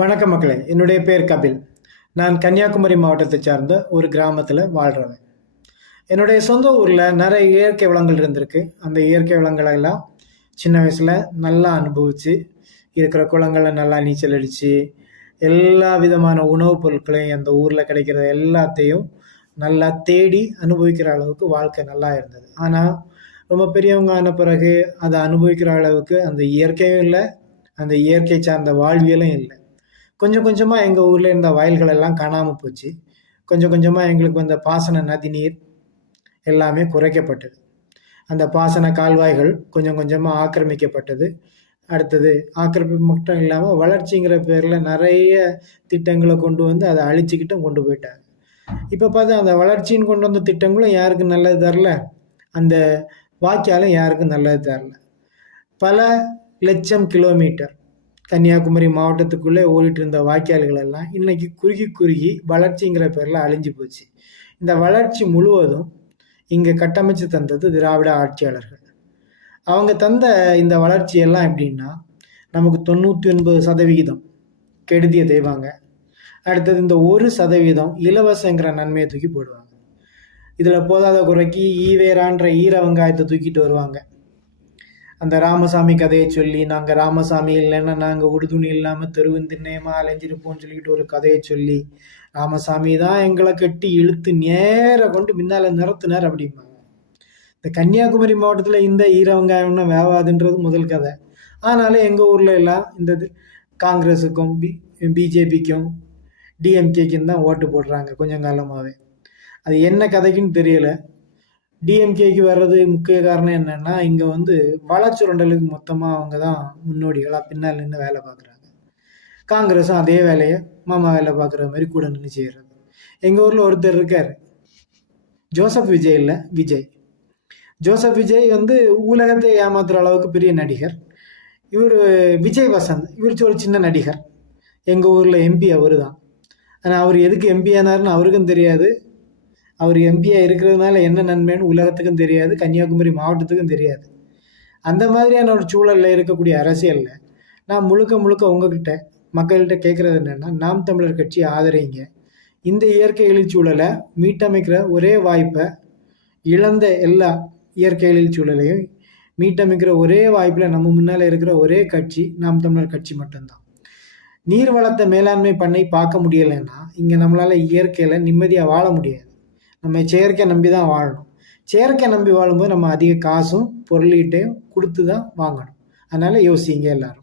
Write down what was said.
வணக்கம் மக்களே, என்னுடைய பேர் கபில். நான் கன்னியாகுமரி மாவட்டத்தை சார்ந்த ஒரு கிராமத்தில் வாழ்கிறவன். என்னுடைய சொந்த ஊரில் நிறைய இயற்கை வளங்கள் இருந்திருக்கு. அந்த இயற்கை வளங்களை எல்லாம் சின்ன வயசில் நல்லா அனுபவித்து, இருக்கிற குளங்களில் நல்லா நீச்சல் அடித்து, எல்லா விதமான உணவுப் பொருட்களையும் அந்த ஊரில் கிடைக்கிற எல்லாத்தையும் நல்லா தேடி அனுபவிக்கிற அளவுக்கு வாழ்க்கை நல்லா இருந்தது. ஆனால் ரொம்ப பெரியவங்க ஆன பிறகு அதை அனுபவிக்கிற அளவுக்கு அந்த இயற்கையும் இல்லை, அந்த இயற்கை சார்ந்த வாழ்வியலும் இல்லை. கொஞ்சம் கொஞ்சமாக எங்கள் ஊரில் இருந்த வயல்கள் எல்லாம் காணாமல் போச்சு. கொஞ்சம் கொஞ்சமாக எங்களுக்கு வந்த பாசன நதிநீர் எல்லாமே குறைக்கப்பட்டது. அந்த பாசன கால்வாய்கள் கொஞ்சம் கொஞ்சமாக ஆக்கிரமிக்கப்பட்டது. அடுத்தது ஆக்கிரமிப்பு மட்டும் இல்லாமல் வளர்ச்சிங்கிற பேரில் நிறைய திட்டங்களை கொண்டு வந்து அதை அழிச்சிக்கிட்டும் கொண்டு போயிட்டாங்க. இப்போ பார்த்தா அந்த வளர்ச்சின்னு கொண்டு வந்த திட்டங்களும் யாருக்கும் நல்லது தரல, அந்த வாய்க்காலும் யாருக்கும் நல்லது தரல. பல லட்சம் கிலோமீட்டர் கன்னியாகுமரி மாவட்டத்துக்குள்ளே ஓடிட்டு இருந்த வாய்க்கால்கள் எல்லாம் இன்னைக்கு குறுகி வளர்ச்சிங்கிற பேரில் அழிஞ்சு போச்சு. இந்த வளர்ச்சி முழுவதும் இங்கே கட்டமைச்சு தந்தது திராவிட ஆட்சியாளர்கள். அவங்க தந்த இந்த வளர்ச்சியெல்லாம் எப்படின்னா, நமக்கு 99% கெடுதியை செய்வாங்க. அடுத்தது இந்த 1% இலவசங்கிற நன்மையை தூக்கி போடுவாங்க. இதில் போதாத குறைக்கு ஈவேரான்ற ஈர வெங்காயத்தை தூக்கிட்டு வருவாங்க. அந்த ராமசாமி கதையை சொல்லி, நாங்கள் ராமசாமி இல்லைன்னா நாங்கள் உடுதுணி இல்லாமல் தெருவுந்தின்னயமாக அலைஞ்சிருப்போம்னு சொல்லிக்கிட்டு ஒரு கதையை சொல்லி, ராமசாமி தான் எங்களை கட்டி இழுத்து நேர கொண்டு முன்னால் நிறுத்தினார் அப்படிம்பாங்க. இந்த கன்னியாகுமரி மாவட்டத்தில் இந்த ஈர வெங்காயம்னா வேவாதுன்றது முதல் கதை. ஆனாலும் எங்கள் ஊரில் எல்லாம் இந்த காங்கிரஸுக்கும் பிஜேபிக்கும் டிஎம்கேக்கும் தான் ஓட்டு போடுறாங்க கொஞ்சம் காலமாகவே. அது என்ன கதைக்குன்னு தெரியலை. டிஎம்கேக்கு வர்றது முக்கிய காரணம் என்னென்னா, இங்கே வளச்சுரண்டலுக்கு மொத்தமாக அவங்க தான் முன்னோடிகளாக பின்னால் நின்று வேலை பார்க்குறாங்க. காங்கிரஸும் அதே வேலையை மாமா வேலை பார்க்குற மாதிரி கூட நின்று செய்கிறது. எங்கள் ஊரில் ஒருத்தர் இருக்கார், ஜோசப் விஜய் இல்லை, விஜய். ஜோசப் விஜய் உலகத்தை ஏமாத்துற அளவுக்கு பெரிய நடிகர். இவர் விஜய் வசந்த், இவர் ஒரு சின்ன நடிகர். எங்கள் ஊரில் எம்பி அவர் தான். ஆனால் அவர் எதுக்கு எம்பி ஆனார்னு அவருக்கும் தெரியாது. அவர் எம்பியாக இருக்கிறதுனால என்ன நன்மைன்னு உலகத்துக்கும் தெரியாது, கன்னியாகுமரி மாவட்டத்துக்கும் தெரியாது. அந்த மாதிரியான ஒரு சூழலில் இருக்கக்கூடிய அரசியலில் நான் முழுக்க உங்ககிட்ட மக்கள்கிட்ட கேட்குறது என்னென்னா, நாம் தமிழர் கட்சி ஆதரிங்க. இந்த இயற்கை எழிற்சூழலை மீட்டமைக்கிற ஒரே வாய்ப்பை, இழந்த எல்லா இயற்கை எழிற்சூழலையும் மீட்டமைக்கிற ஒரே வாய்ப்பில் நம்ம முன்னால் இருக்கிற ஒரே கட்சி நாம் தமிழர் கட்சி மட்டும்தான். நீர் வளத்தை மேலாண்மை பண்ணி பார்க்க முடியலைன்னா இங்கே நம்மளால் இயற்கையில் நிம்மதியாக வாழ முடியாது. நம்ம செயற்கை நம்பி தான் வாழணும். செயற்கை நம்பி வாழும்போது நம்ம அதிக காசும் பொருளீட்டையும் கொடுத்து தான் வாங்கணும். அதனால் யோசிங்க எல்லாரும்.